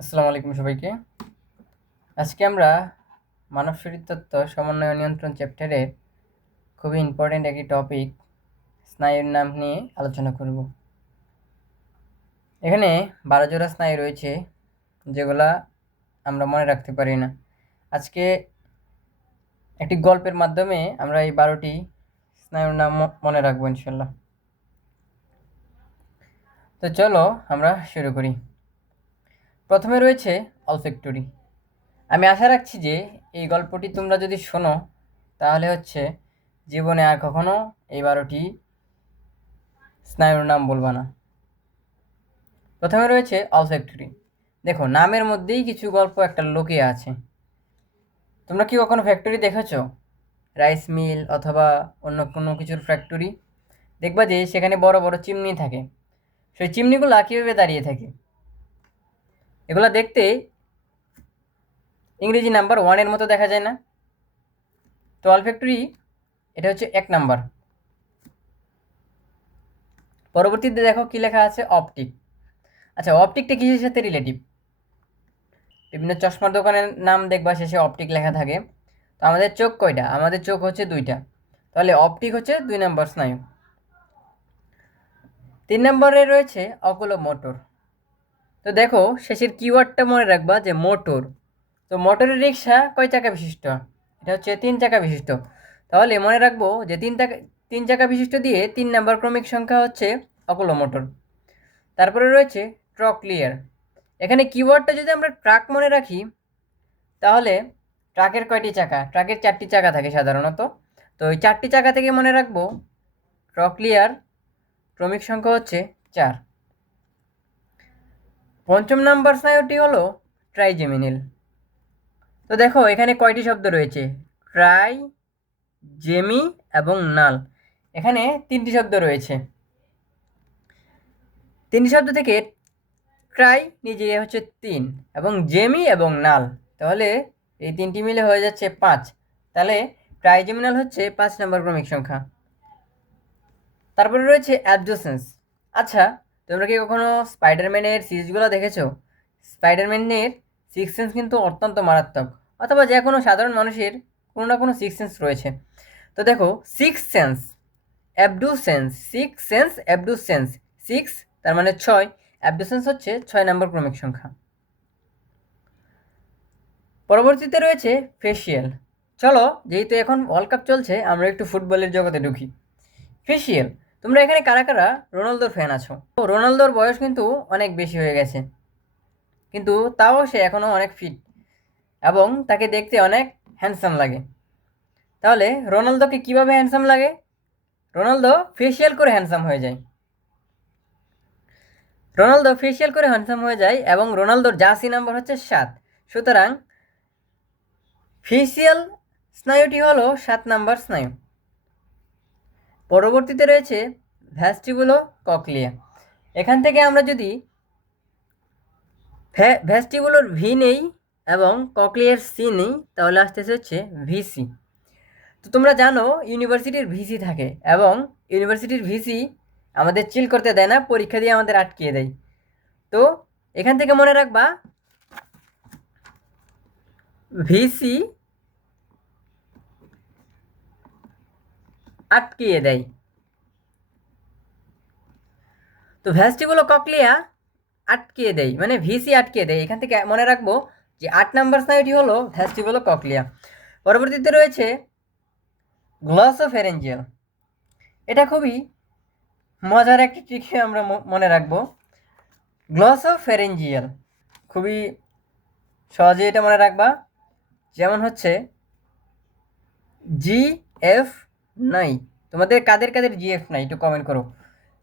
আসসালামু আলাইকুম সবাইকে। আজকে আমরা মানব শরীর তত্ত্ব সমন্বয় ও নিয়ন্ত্রণ চ্যাপ্টারের খুবই ইম্পর্টেন্ট একটি টপিক স্নায়ুর নাম নিয়ে আলোচনা করব। এখানে 12 জোড়া স্নায়ু রয়েছে, যেগুলা আমরা মনে রাখতে পারি না। আজকে একটি গল্পের মাধ্যমে আমরা এই 12টি স্নায়ুর নাম মনে রাখবো ইনশাল্লাহ। তো চলো আমরা শুরু করি। প্রথমে রয়েছে অলফ্যাক্টরি। আমি আশা রাখছি যে এই গল্পটি তোমরা যদি শোনো তাহলে জীবনে আর কখনো এই 12টি স্নায়ুর নাম বলবা না। প্রথমে রয়েছে অলফ্যাক্টরি। দেখো, নামের মধ্যেই কিছু গল্প একটা লুকিয়ে আছে। তোমরা কি কখনো ফ্যাক্টরি দেখেছো? রাইস মিল অথবা অন্য কোনো কিছুর ফ্যাক্টরি, দেখবা যে সেখানে বড় বড় চিমনি থাকে। সেই চিমনিগুলা কীভাবে দাঁড়িয়ে থাকে? এগুলা দেখতে ইংরেজি নাম্বার 1-এর মতো দেখা যায় না? তো অলফ্যাক্টরি এটা 1 নাম্বার। পরবর্তীতে দেখো কি লেখা আছে, অপটিক। আচ্ছা, অপটিকটা কিসের সাথে রিলেটিভ? বিভিন্ন চশমার দোকানের নাম দেখবা শেষে অপটিক লেখা থাকে। তো আমাদের চোখ কয়টা? আমাদের চোখ 2টা। তাহলে অপটিক 2 নম্বর স্নায়ু। 3 নম্বরে রয়েছে অকুলোমোটর। তো দেখো শেষের কিওয়ার্ডটা মনে রাখবা যে মোটর। তো মোটরের রিক্সা কয় চাকা বিশিষ্ট? এটা 3 চাকা বিশিষ্ট। তাহলে মনে রাখবো যে 3 চাকা বিশিষ্ট দিয়ে 3 নম্বর ক্রমিক সংখ্যা অকুলোমোটর। তারপরে রয়েছে ট্রক্লিয়ার। এখানে কিওয়ার্ডটা যদি আমরা ট্রাক মনে রাখি তাহলে ট্রাকের কয়টি চাকা? ট্রাকের 4টি চাকা থাকে সাধারণত। তো ওই 4টি চাকা থেকে মনে রাখবো ট্রক্লিয়ার ক্রমিক সংখ্যা 4। 5ম নাম্বার স্নায়ুটি হলো ট্রাইজেমিনাল। তো দেখো এখানে কয়টি শব্দ রয়েছে? ট্রাই, জেমি এবং নাল। এখানে 3টি শব্দ রয়েছে। 3টি শব্দ থেকে ট্রাই নিজে 3 এবং জেমি এবং নাল, তাহলে এই 3টি মিলে হয়ে যাচ্ছে 5। তাহলে ট্রাইজেমিনাল 5 নম্বর ক্রমিক সংখ্যা। তারপরে রয়েছে অ্যাবডুসেন্স। আচ্ছা, তোমরা কি কখনো স্পাইডারম্যানের সিরিজগুলো দেখেছো? স্পাইডারম্যানের সিক্স সেন্স কিন্তু অত্যন্ত মারাত্মক, অথবা যে কোনো সাধারণ মানুষের কোনো না কোনো সিক্স সেন্স রয়েছে। তো দেখো, six sense abducens, six sense abducens, 6 তার মানে 6, অ্যাবডুসেন্স 6 নম্বর ক্রমিক সংখ্যা। পরবর্তীতে রয়েছে ফেসিয়াল। চলো, যেহেতু এখন ওয়ার্ল্ড কাপ চলছে, আমরা একটু ফুটবলের জগতে ঢুকি। ফেসিয়াল, তোমরা এখানে কারা কারা রোনালদোর ফ্যান আছো? তো রোনালদোর বয়স কিন্তু অনেক বেশি হয়ে গেছে, কিন্তু তাও সে এখনও অনেক ফিট এবং তাকে দেখতে অনেক হ্যান্ডসাম লাগে। তাহলে রোনালদোকে কিভাবে হ্যান্ডসাম লাগে? রোনালদো ফেসিয়াল করে হ্যান্ডসাম হয়ে যায়। রোনালদো ফেসিয়াল করে হ্যান্ডসাম হয়ে যায় এবং রোনালদোর জার্সি নাম্বার 7। সুতরাং ফেসিয়াল স্নায়ুটি হলো 7 নাম্বার স্নায়ু। পরবর্তীতে রয়েছে ভ্যাস্টিবুলো ককলিয়া। এখান থেকে আমরা যদি ভ্যাস্টিবুলোর ভি নেই এবং ককলিয়ার সি নেই, তাহলে আসতেছে ভিসি। তো তোমরা জানো ইউনিভার্সিটির ভিসি থাকে এবং ইউনিভার্সিটির ভিসি আমাদের চিল করতে দেয় না, পরীক্ষা দিয়ে আমাদের আটকিয়ে দেয়। তো এখান থেকে মনে রাখবা ভিসি আটকিয়ে দেয়। তো ভ্যাস্টিবুলো ককলিয়া আটকিয়ে দেয় মানে ভিসি আটকিয়ে দেয়। এখান থেকে মনে রাখবো যে 8 নাম্বার স্নায়ুটি হলো ভ্যাস্টিবুলো ককলিয়া। পরবর্তীতে রয়েছে গ্লসোফ্যারেঞ্জিয়াল। এটা খুবই মজার একটি ট্রিকে আমরা মনে রাখবো। গ্লসোফ্যারেঞ্জিয়াল খুবই সহজে এটা মনে রাখবা। যেমন জিএফ নাই। তোমাদের কাদের কাদের জিএফ নাই একটু কমেন্ট করো।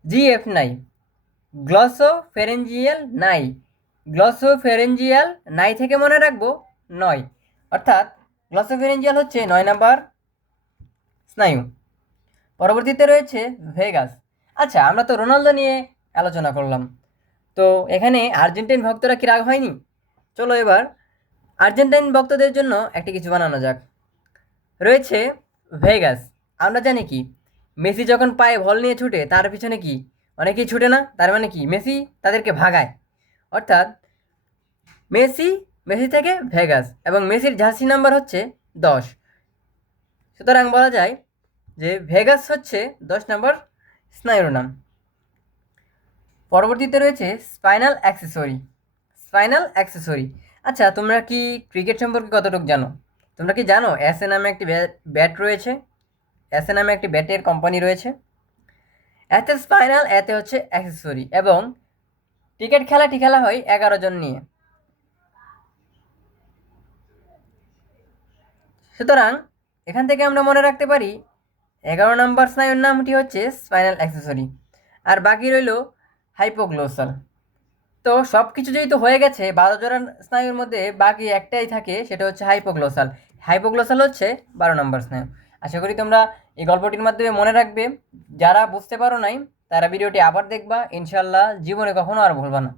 জিএফ নাই, গ্লসোফ্যারেঞ্জিয়াল নাই। গ্লসোফ্যারেঞ্জিয়াল নাই থেকে মনে রাখবো 9, অর্থাৎ গ্লসোফ্যারেঞ্জিয়াল 9 নাম্বার স্নায়ু। পরবর্তীতে রয়েছে ভেগাস। আচ্ছা, আমরা তো রোনালদো নিয়ে আলোচনা করলাম, তো এখানে আর্জেন্টাইন ভক্তরা কি রাগ হয়নি? চলো এবার আর্জেন্টাইন ভক্তদের জন্য একটি কিছু বানানো যাক। রয়েছে ভেগাস। আমরা জানি কি, মেসি যখন পায়ে বল নিয়ে ছুটে তার পিছনে কি অনেকেই ছুটে না? তার মানে কি মেসি তাদেরকে ভাগায়। অর্থাৎ মেসি, মেসি থেকে ভেগাস, এবং মেসির জার্সি নাম্বার হচ্ছে 10। সুতরাং বলা যায় যে ভেগাস হচ্ছে 10 নম্বর স্নায়ুর নাম। পরবর্তীতে রয়েছে স্পাইনাল অ্যাক্সেসরি। স্পাইনাল অ্যাক্সেসরি, আচ্ছা তোমরা কি ক্রিকেট সম্পর্কে কতটুকু জানো? তোমরা কি জানো এসএ নামে একটি ব্যাট রয়েছে? এসএ নামে একটি ব্যাটের কোম্পানি রয়েছে। এতে স্পাইনাল, এতে হচ্ছে অ্যাক্সেসরি, এবং ক্রিকেট খেলাটি খেলা হয় 11 জন নিয়ে। সুতরাং এখান থেকে আমরা মনে রাখতে পারি 11 নম্বর স্নায়ুর নামটি হচ্ছে স্পাইনাল অ্যাক্সেসরি, আর বাকি রইল হাইপোগ্লোসাল। তো সব কিছু যেহেতু হয়ে গেছে, 12 জোড়া স্নায়ুর মধ্যে বাকি একটাই থাকে, সেটা হচ্ছে হাইপোগ্লোসাল। হাইপোগ্লোসাল হচ্ছে 12 নম্বর স্নায়ু। আশা করি তোমরা এই গল্পটির মাধ্যমে মনে রাখবে। যারা বুঝতে পারো নাই তারা ভিডিওটি আবার দেখবা, ইনশাল্লাহ জীবনে কখনো আর ভুলবা না।